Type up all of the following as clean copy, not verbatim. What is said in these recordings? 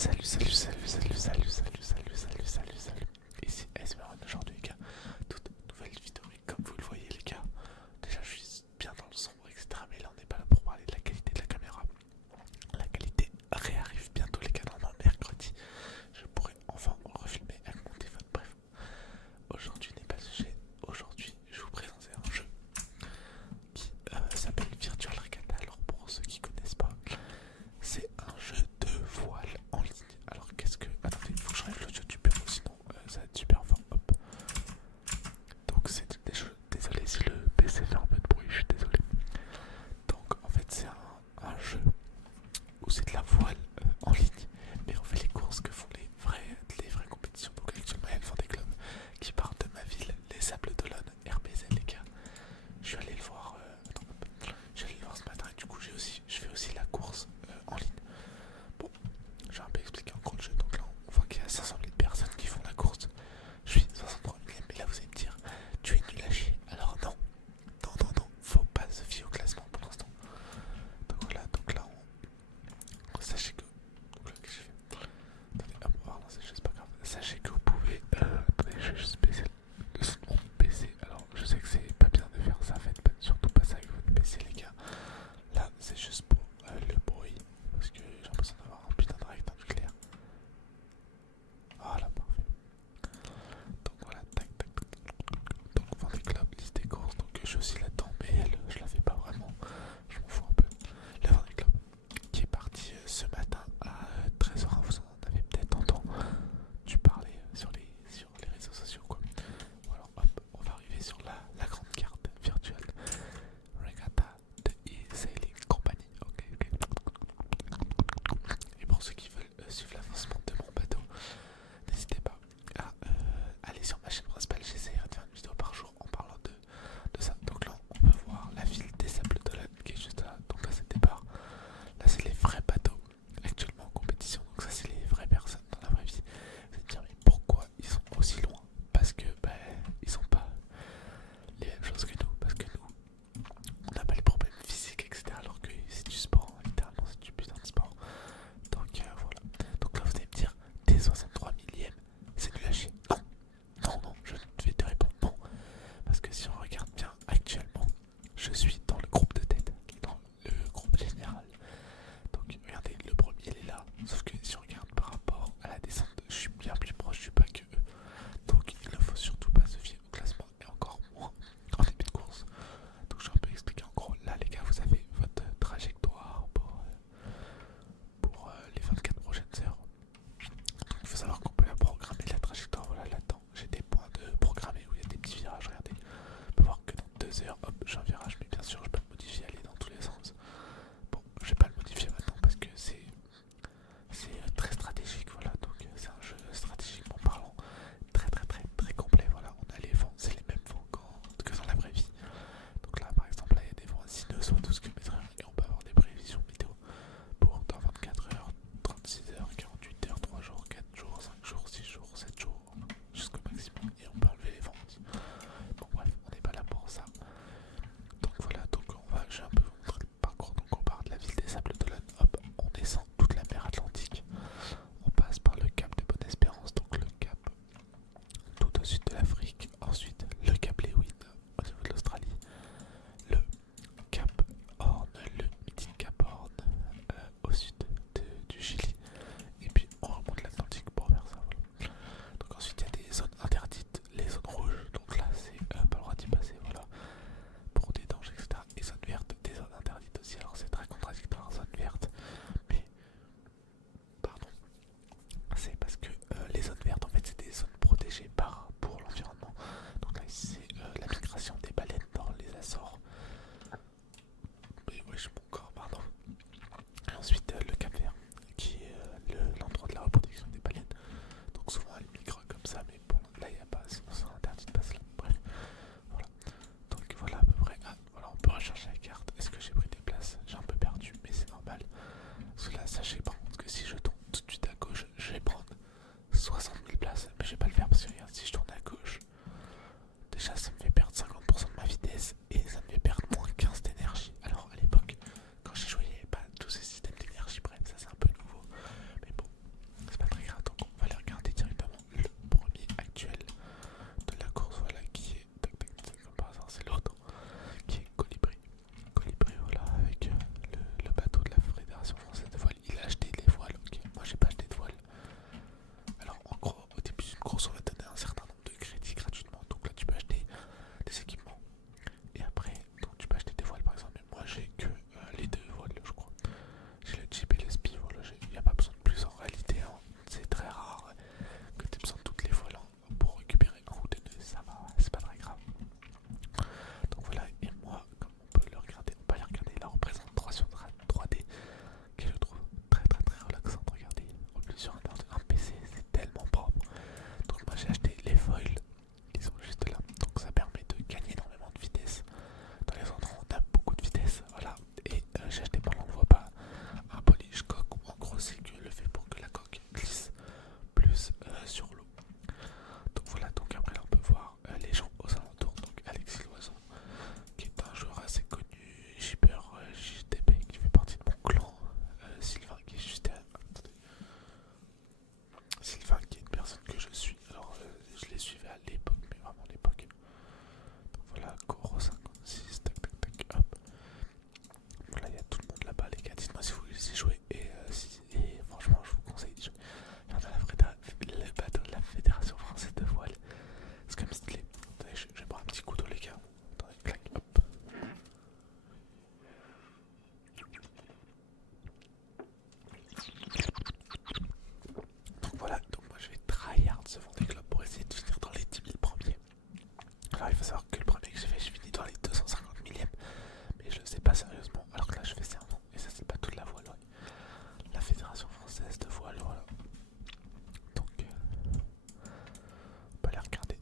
Salut, salut, salut, salut, salut, salut, salut, salut, salut, salut. Ici Esmeralda aujourd'hui les gars, toute nouvelle vidéo et comme vous le voyez les gars, déjà je suis bien dans le sombre etc mais là on n'est pas là pour parler de la qualité de la caméra. La qualité réarrive bientôt les gars, normalement mercredi, je pourrai enfin refilmer avec mon téléphone. Bref, aujourd'hui n'est pas le sujet, aujourd'hui je vais vous présenter un jeu qui s'appelle Virtual Regatta. Alors pour ceux qui connaissent pas, c'est un jeu de voile en ligne. Alors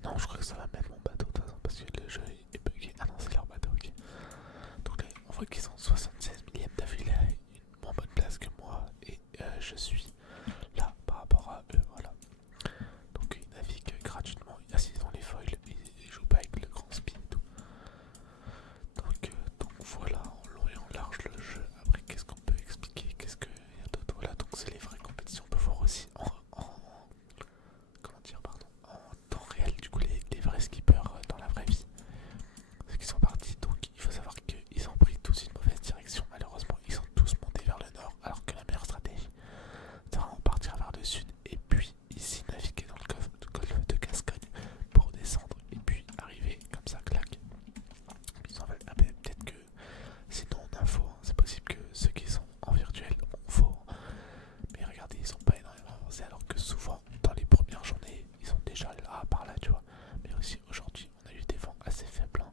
Non, je crois que ça va mettre mon bateau de toute façon parce que le jeu est bugué. Ah non, c'est leur bateau, ok. Donc là, on voit qu'ils sont 76 millième d'affilée, une moins bonne place que moi. Et je suis là par rapport à eux, voilà. Donc ils naviguent gratuitement. Ah, s'ils ont les foils, ils jouent pas avec le grand speed et tout. Donc voilà, en long et en large le jeu. Après, qu'est-ce qu'on peut expliquer? Qu'est-ce qu'il y a d'autre? Voilà, donc c'est les vraies compétitions. On peut voir aussi comment dire, pardon, en temps réel, du coup, les vrais skippers dans la vraie vie. Ceux qui sont partis, donc il faut savoir qu'ils ont pris tous une mauvaise direction. Malheureusement, ils sont tous montés vers le nord, alors que la meilleure stratégie, c'est vraiment partir vers le sud et puis ici naviguer dans le golfe de Gascogne pour descendre et puis arriver comme ça, clac. Ils ont peut-être que sinon en info, hein, c'est possible que ceux qui sont en virtuel ont faux. Mais regardez, ils sont pas énormément avancés alors que souvent dans les premières journées, ils sont déjà là par là, tu vois. Mais aussi aujourd'hui, on a eu des vents assez faibles. Hein.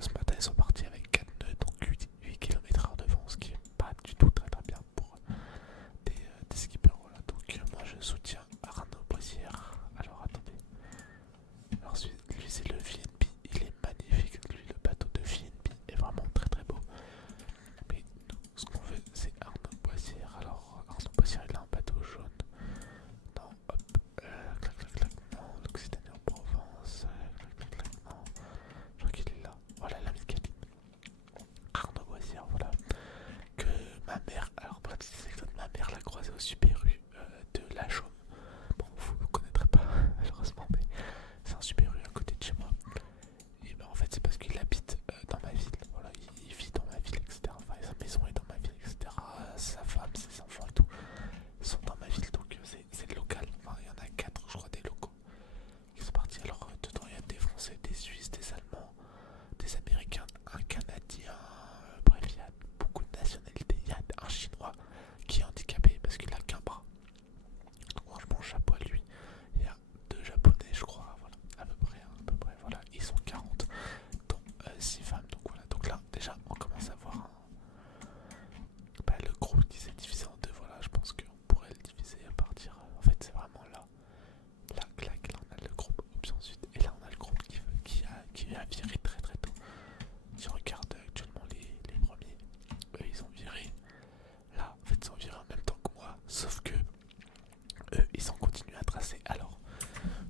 Ce matin, ils sont partis avec 4 nœuds, donc 8 km/h de vent, ce qui est pas du tout très très bien pour des skippers. Voilà. Donc moi je soutiens Arnaud Boissière. Alors attendez. Alors lui c'est le VNB, il est magnifique. Lui le bateau de VNB est vraiment très très beau. Mais nous, ce qu'on veut c'est Arnaud Boissière. Alors Arnaud Boissière il a un bateau jaune. Non, hop, clac clac clac, non, l'Occitanie en Provence, clac clac clac, non, je crois qu'il est là. Voilà la Miscaline. Arnaud Boissière, voilà. Que ma mère, alors pour la petite anecdote, ma mère l'a croisé au Super U de La Chaume. Bon, vous ne connaîtrez pas malheureusement, mais c'est un Super U à côté de chez moi. Et ben en fait, c'est parce qu'il habite dans ma ville. Voilà, il vit dans ma ville, etc. Enfin, sa maison est dans ma ville, etc. Sa femme, ses enfants et tout sont dans ma ville, donc c'est local. Enfin, il y en a 4, je crois, des locaux qui sont partis. Alors, dedans, il y a des Français, des Suisses, des Allemands, des Américains, un Canadien. Bref, il y a beaucoup de nationalités. Il y a un Chinois qui est handicapé parce qu'il a qu'un bras. Donc, franchement, chapeau à lui. Il y a 2 Japonais, je crois. Voilà, à peu près. Voilà, ils sont 40, dont 6 femmes. Donc voilà. Donc là, déjà, on commence à voir le groupe qui s'est divisé en deux. Voilà, je pense qu'on pourrait le diviser à partir. En fait, c'est vraiment là. Là, clac, là, on a le groupe option sud. Et là, on a le groupe qui a viré très très tôt. Si on regarde actuellement les premiers, eux ils ont viré. Là, en fait, ils ont viré en même temps que moi. Sauf que eux, ils ont continué à tracer. Alors,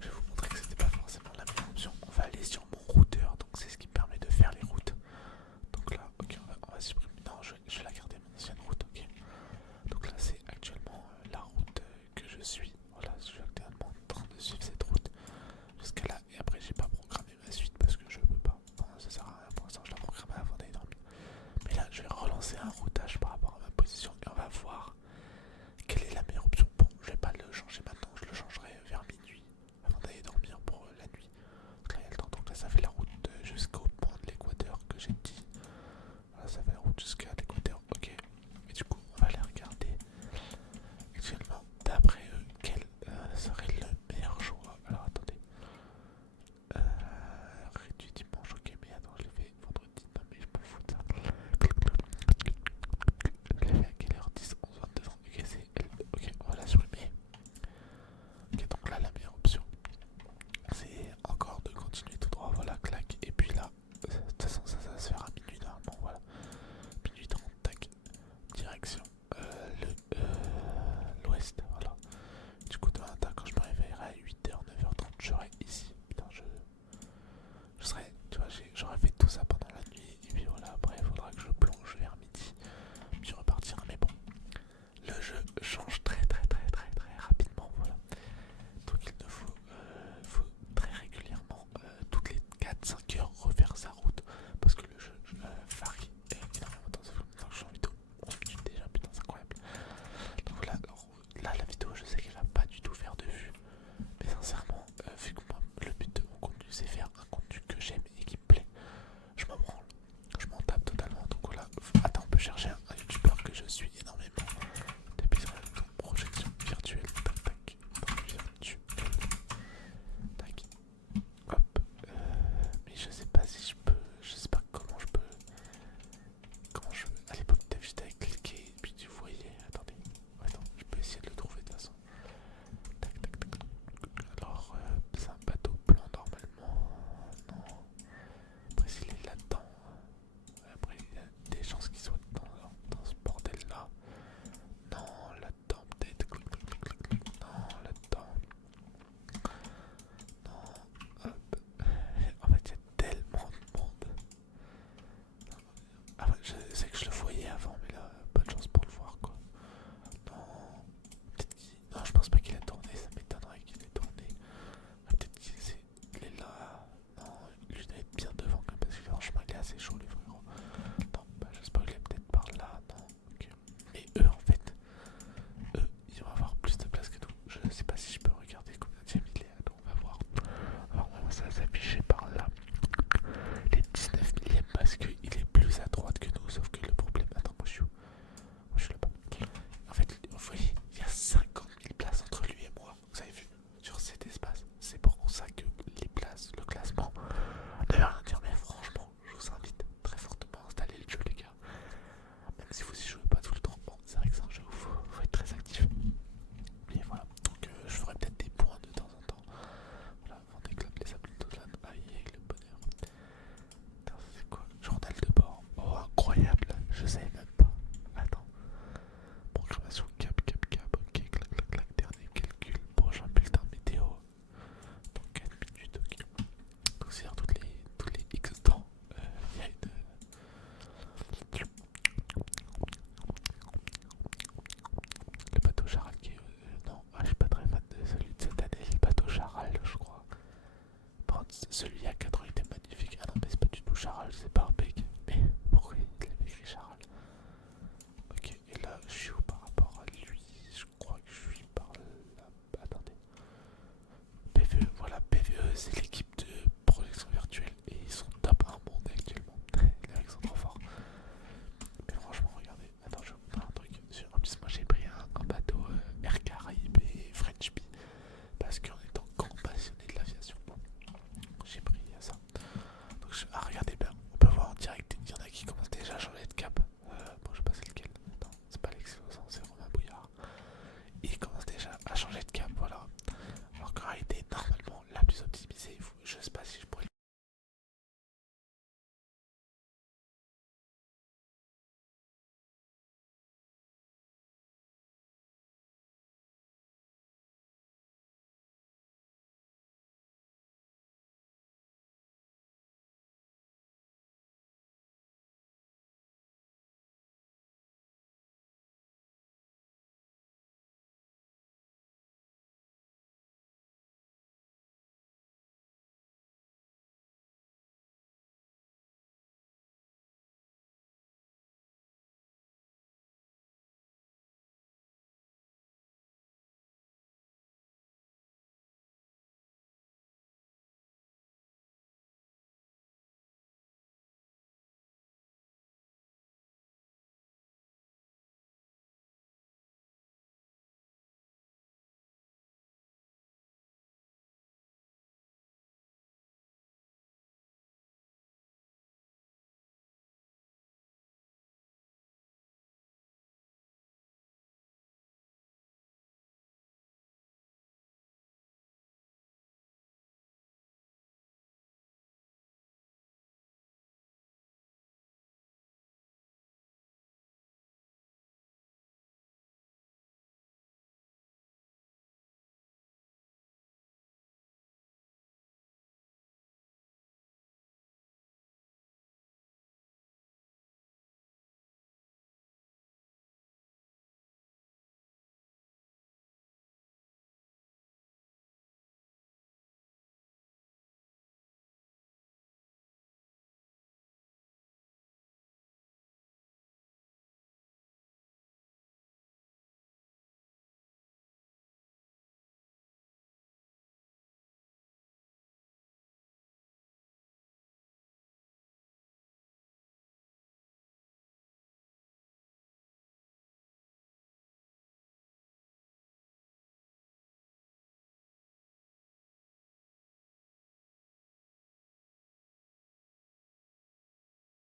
je vais vous montrer que c'était pas forcément la meilleure option. On va aller sur mon routeur. Donc, c'est ce qui me permet de faire les routes. Donc là, ok, on va supprimer. Non, je vais la garder, mon ancienne route, ok. Donc là, c'est actuellement la route que je suis. Voilà, je suis actuellement en train de suivre cette